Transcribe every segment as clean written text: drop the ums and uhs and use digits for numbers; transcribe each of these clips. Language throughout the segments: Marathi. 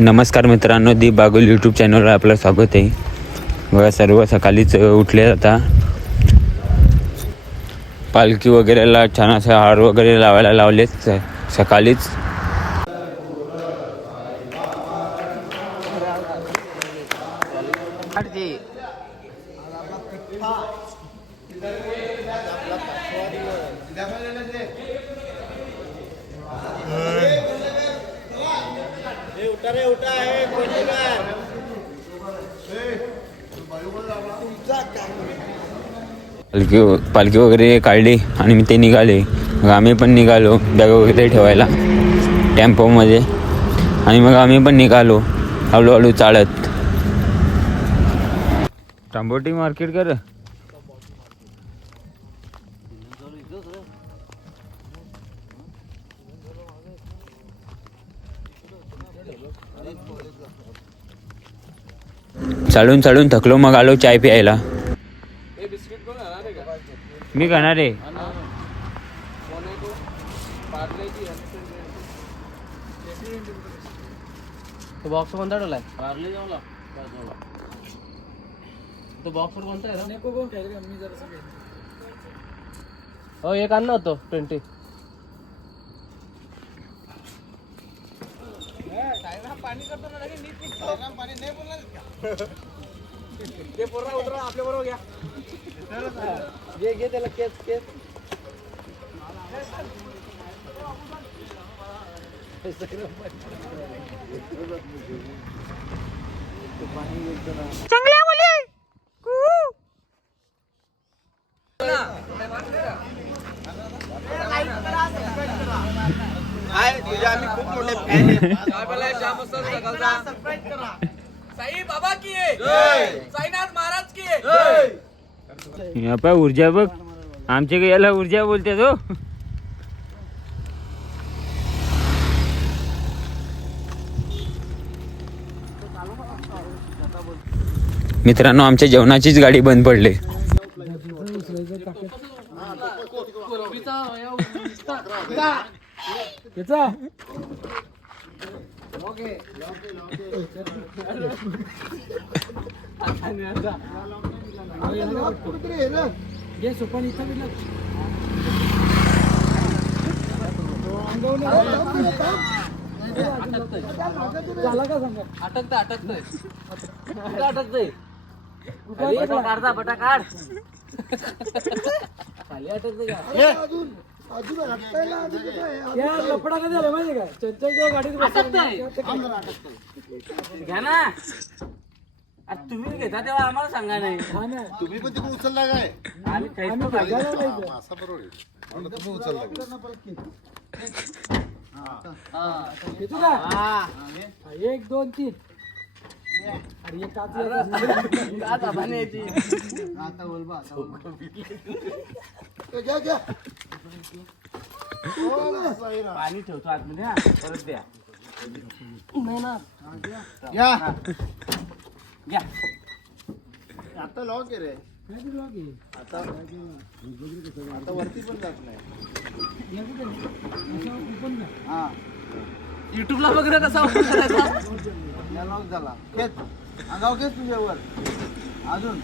नमस्कार मित्रांनो, दीप बागुल यूट्यूब चॅनलवर आपलं स्वागत आहे. बघा सर्व सकाळीच उठले आता पालखी वगैरेला छान असे हार वगैरे लावायला लावलेत सकाळीच. पालखी वगैरे काढली आणि ते निघाले. मग आम्ही पण निघालो बॅग वगैरे ठेवायला टेम्पोमध्ये आणि मग आम्ही पण निघालो हळूहळू चालत. तांबोटी मार्केट कर चालून चालून थकलो. मग आलो चाय प्यायला. मी खाणार आहे. तो बॉक्स कोणता ठेवलाय? तो बॉक्स कोणता आहे? हो एक आण ना तो 20. पाणी करतो ना लगे नीट निघतो. पाणी नाही बोलणार ते पोरं उतरा आपल्या बरोबर घ्या. घे त्याला केस चांगल्या मुली तुझ्या आम्ही खूप मोठे फॅन आहे. साई बाबा की जय, साईनाथ महाराज की जय. ऊर्जा बघ, आमच्या याला ऊर्जा बोलते तो. मित्रांनो, आमच्या जेवणाचीच गाडी बंद पडली. अटकतोय काढता बटा काढ खाली अटकतोय का? लपडा कधी आला माहिती का? चंचल गाडीत घ्या ना. तुम्ही घेता तेव्हा आम्हाला सांगा नाही. तुम्ही पण तिकडे उचलला काय? आम्ही असा बरोबर आहे. तुम्ही उचलला एक दोन तीन पाणी ठेवतो आतमध्ये. परत द्या घ्या. आता लॉक आहे रे. आता वरती पण जात नाही. युट्यूबला वगैरे कसा ओपन करायचा? लॉक झाला. खेच अंगाव खेच तुझ्यावर अजून.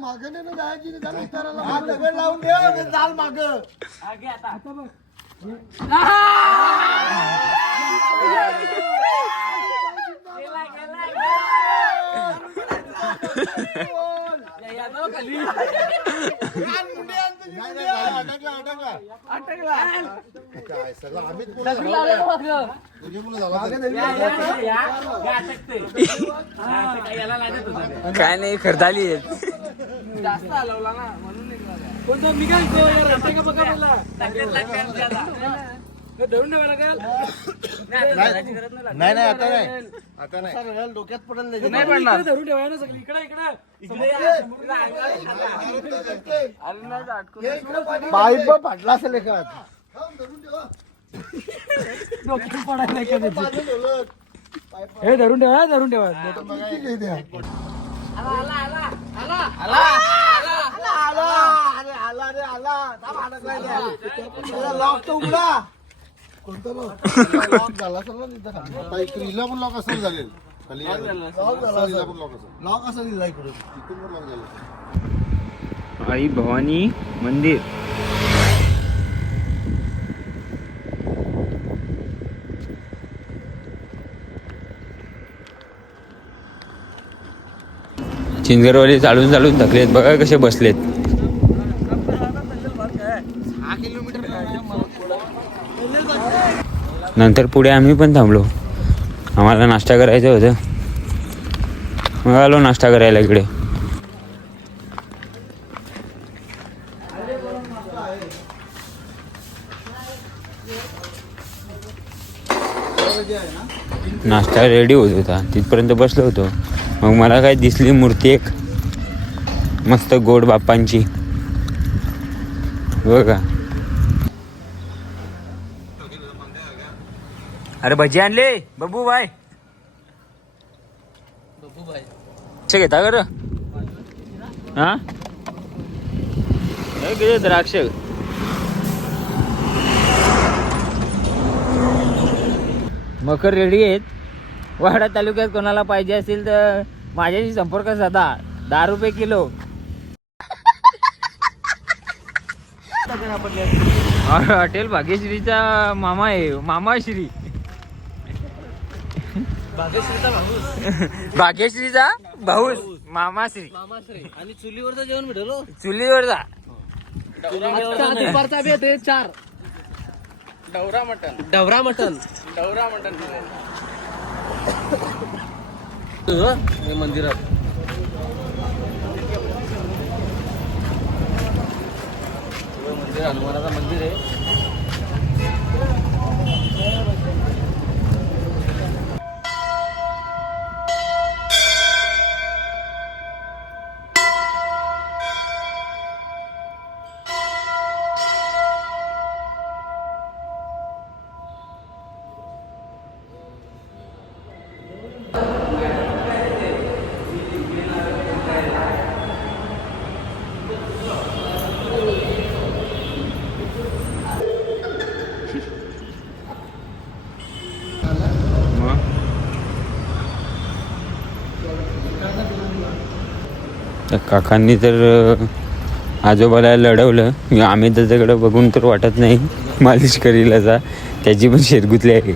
मागे नाही जायची दगड लावून दे चाल माग. खाली काय सगळं आम्हीच पुढे झालो. तुझे मुलं झाला काय नाही खरदाली जास्त हलवला ना म्हणून कोणता मी काय का बघा मला धरून ठेवा लागेल नाही नाही आता नाही आता नाही डोक्यात पडेल नाही पडणार धरून ठेवा ना सगळी इकडे पाईप फाटला असेल एका डोक्यात पडायला हे धरून ठेवा धरून ठेवा लॉक तो उघडा कोणतं लॉक झाला असेल ना तिथं खाली. इथला पण लॉक असेल झालेल खाली लॉक झाला इथला पण लॉक असेल लॉक असं दिला इकडून तिथून पण लॉक झालं. आई भवानी मंदिर चिंचगडवाले चालून चालून थकलेत बघा कसे बसलेत. नंतर पुढे आम्ही पण थांबलो. आम्हाला नाश्ता करायचं होतं मग आलो नाश्ता करायला इकडे. नाश्ता रेडी होत होता तिथपर्यंत बसलो होतो. मग मला काय दिसली मूर्ती एक मस्त गोड बाप्पांची बघा. अरे भजी आणले बबू बाय घेता कर हा द्राक्ष मकर रेडी आहेत. वाडा तालुक्यात कोणाला पाहिजे असेल तर माझ्याशी संपर्क साधा. 10 रुपये किलो. हॉटेल भाग्यश्रीचा मामा आहे मामाश्री. भाग्यश्रीचा भाऊस मामाश्री. आणि चुलीवरचं जेवण भेटलो. चुलीवरचा दुपारचा बी येते 4 डवरा मटन मंदिरात हनुमानाचं मंदिर आहे. त्या काकांनी तर आजोबाला लढवलं. आम्ही त्याच्याकडे बघून तर वाटत नाही मालिश करील असा. त्याची पण शेरगुतली आहे.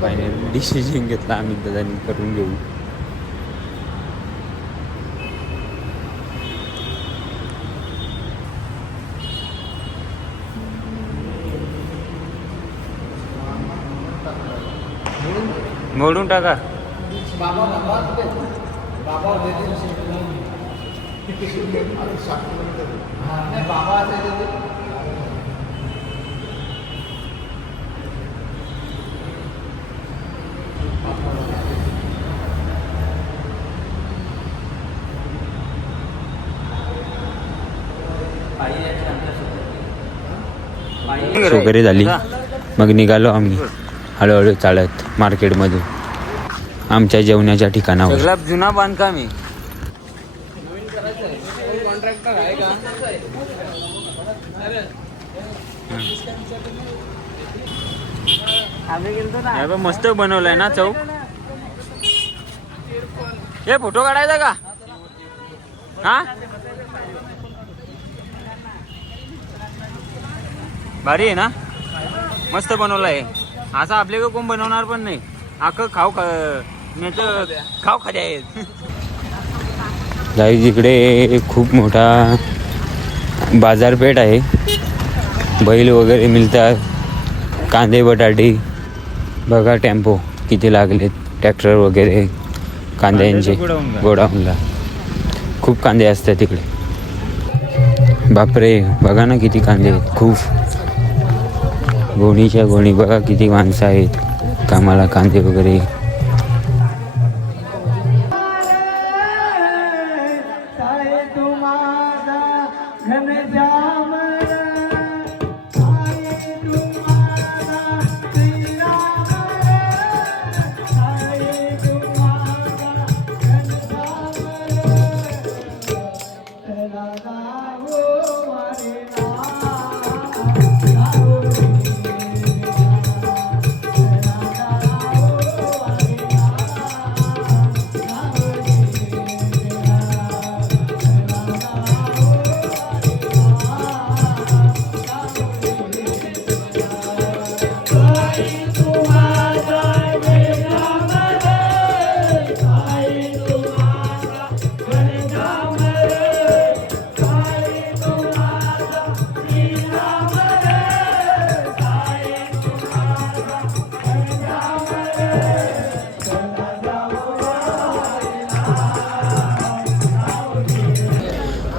फायनल डिसिजन घेतला आम्ही त्याच्यानी करून घेऊ. मोडून टाका. वगैरे झाली मग निघालो आम्ही हळूहळू चालत मार्केटमध्ये आमच्या जेवणाच्या ठिकाणावर. सगळा जुना बांधकाम आहे. मस्त बनवलंय ना चौक. हे फोटो काढायचा का हा भारी आहे ना. मस्त बनवलंय. असं आपल्याकडे कोण बनवणार पण नाही. अख्खं खाऊ खाद्या आहेत. गाईज इकडे खूप मोठा बाजारपेठ आहे. बैल वगैरे मिळतात, कांदे बटाटे. बघा टेम्पो किती लागलेत, ट्रॅक्टर वगैरे कांद्यांचे गोडाऊनला. खूप कांदे असतात तिकडे. बापरे, बघा ना किती कांदे आहेत, खूप. गोणीच्या गोणी बघा किती माणसं आहेत कामाला, कांदे वगैरे.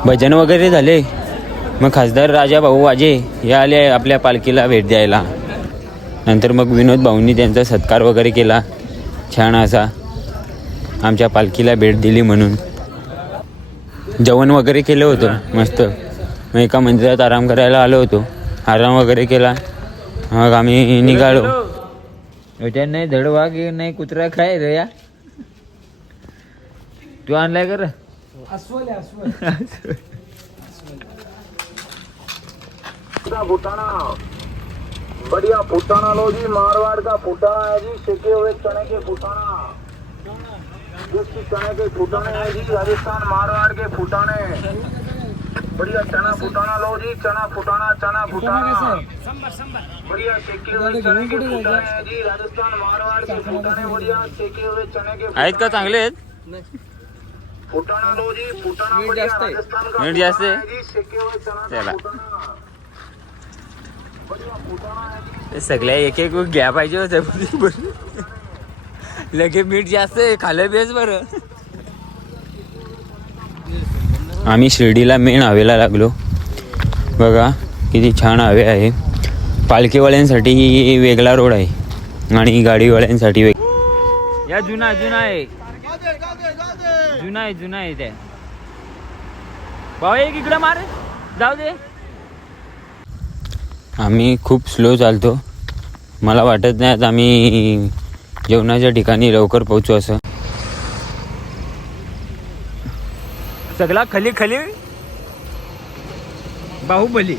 भजन वगैरे झाले. मग खासदार राजा भाऊ वाजे हे आले आपल्या पालखीला भेट द्यायला. नंतर मग विनोद भाऊंनी त्यांचा सत्कार वगैरे केला छान असा, आमच्या पालखीला भेट दिली म्हणून. जेवण वगैरे केलं होतं मस्त. मग एका मंदिरात आराम करायला आलो होतो, आराम वगैरे केला. मग आम्ही निघालो. नाही धडवा की नाही कुत्रा खाय रे या. तू आणलाय कर फुटाना, बढ़िया फुटाना लो जी, मारवाड़ का फुटाना है जी, सेके हुए चने के फुटाना, देसी चने के फुटाने है जी, राजस्थान मारवाड़ के फुटाने, बढ़िया चना फुटाना लो जी, चना फुटाना, बढ़िया सेके हुए चने के फुटाने है जी, राजस्थान मारवाड़ के फुटाने, बढ़िया सेके हुए चने के आहेत का चांगले आहेत. फुटाना लो जी, फुटाना बढ़िया राजस्थान का मीठ जास्त आहे. जी, सेके हुए चना चला. फुटाना, बढ़िया फुटाना है जी. सगळ्या एक एक घ्या पाहिजे होतं. लगे मीठ जास्त आहे, खाल्लं बेस बरं. आम्ही शिर्डीला मेन हवेला लागलो. बघा किती छान हवे आहे. पालखीवाल्यांसाठी वेगळा रोड आहे आणि गाडीवाल्यांसाठी या जुना आहे, जुना आहे त्या. भाऊ एक इकडं मार, जाऊ दे. आम्ही खूप स्लो चालतो. मला वाटत नाही आता आम्ही जेवणाच्या ठिकाणी लवकर पोहोचू असं. सगळा खाली खाली बाहुबली.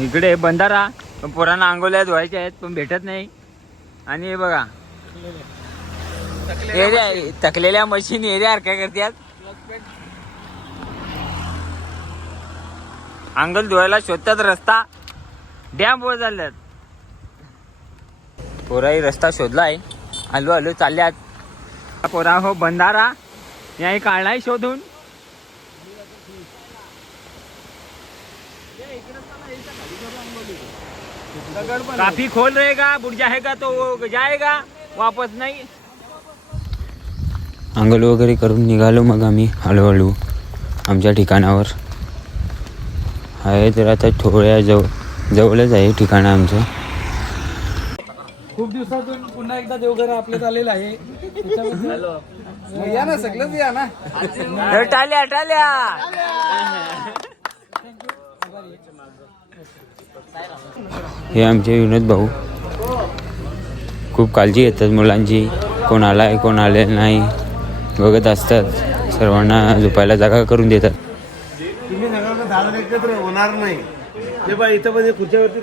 इकडे बंधारा, पण पोरांना आंघोळ्या धुवायच्या आहेत पण भेटत नाही. आणि हे बघा एरिया थकलेल्या मशीन एरिया काय करतात, अंगल धुवायला शोधतात रस्ता. डॅम वर चालल्यात पोराही रस्ता शोधलाय. आलो चालल्यात पोरा. हो बंधारा याही काढलाय शोधून. काफी खोल रहेगा, बुढ़ जाएगा तो वो जाएगा वापस नाही. आंघोळ वगैरे करून निघालो मग आम्ही हळूहळू आमच्या ठिकाणावर आहे. तर आता थोड्या जवळच आहे ठिकाण आमचं. खूप दिवसातून पुन्हा एकदा देवघर आपल्यात आलेलं आहे. या ना सगळंच या ना. टाल्या हे आमचे विनोद भाऊ खूप काळजी घेतात मुलांची. कोण आलाय कोण आले नाही बघत असतात. सर्वांना झोपायला जागा करून देतात. तुम्ही नगर झाड एकत्र होणार नाही. ते बा इथं म्हणजे खुर्च्यावरती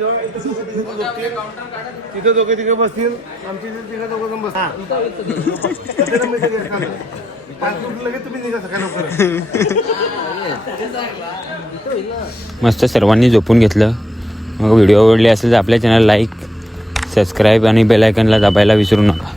तिथं दोघे तिघे बसतील, आमची तिघं दोघं जण बस. लगेच तुम्ही निघा सकाळ लवकर. मस्त सर्वांनी झोपून घेतलं. मग व्हिडिओ आवडले असेल तर आपल्या चॅनल लाईक सबस्क्राईब आणि बेल आयकॉनला दाबायला विसरू नका.